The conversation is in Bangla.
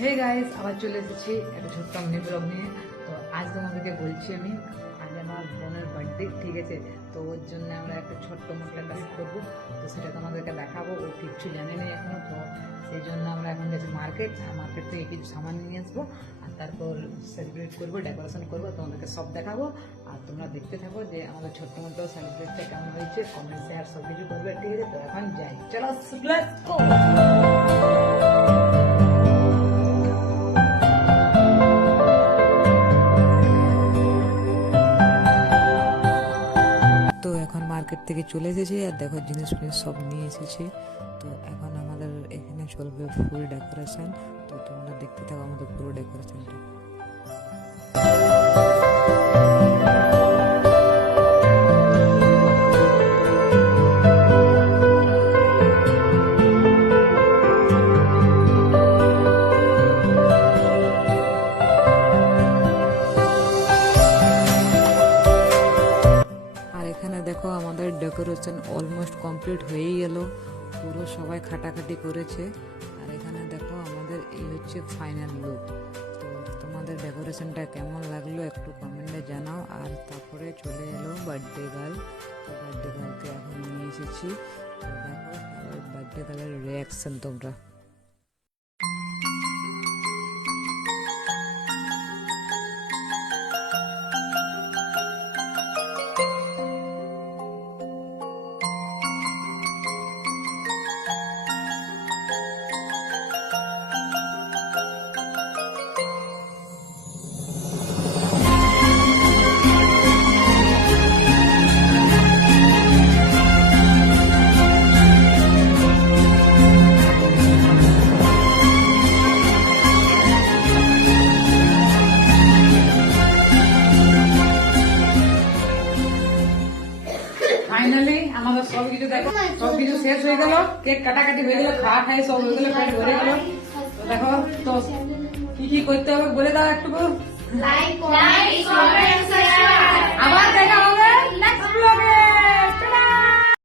হে গাইস, আবার চলে এসেছি একটা ছোট্ট মিনি ব্লগ নিয়ে। তো আজ তোমাদেরকে বলছি আমি, আজ আমার বোনের বার্থডে, ঠিক আছে? তো ওর জন্য আমরা একটা ছোট্ট মোটো একটা শুট করবো। তো সেটা তোমাদেরকে দেখাবো। ও কিচ্ছু জানে না এখনো, তো সেই জন্য আমরা এখন গেছি মার্কেট, আর মার্কেট থেকে কিছু সামান নিয়ে আসবো, আর তারপর সেলিব্রেট করবো, ডেকোরেশন করবো, তোমাদেরকে সব দেখাবো। আর তোমরা দেখতে থাকো যে আমাদের ছোট্ট মোটো সেলিব্রেটটা কেমন হয়েছে, কমেন্ট শেয়ার সব কিছু করবে, ঠিক আছে? তো এখন যাই, চলো লেটস গো। তো এখন মার্কেট থেকে চলে এসেছি, আর দেখো জিনিস সব নিয়ে এসেছি। তো এখন আমাদের এখানে চলবে ফুল ডেকোরেশন। তো তোমরা দেখতে থাকো আমাদের পুরো ডেকোরেশনটা। আর এখানে দেখো আমাদের ডেকোরেশন অলমোস্ট কমপ্লিট হয়েই গেল, পুরো সবাই খাটাখাটি করেছে। আর এখানে দেখো আমাদের এই হচ্ছে ফাইনাল লুক। তো তোমাদের ডেকোরেশনটা কেমন লাগলো একটু কমেন্টে জানাও। আর তারপরে চলে এলো বার্থডে গার্ল। তো বার্থডে গার্লকে এখন নিয়ে এসেছি। তো দেখো বার্থডে গার্লের রিয়াকশন তোমরা। ফাইনালি আমাদের সবকিছু দেখো, সবকিছু শেষ হয়ে গেল, কেক কাটাকাটি হয়ে গেল, খাওয়া খাই সব হয়ে গেল, পেট ভরে গেল। তো দেখো তো কি কি করতে হবে বলে দাও একটু। Like, comment, share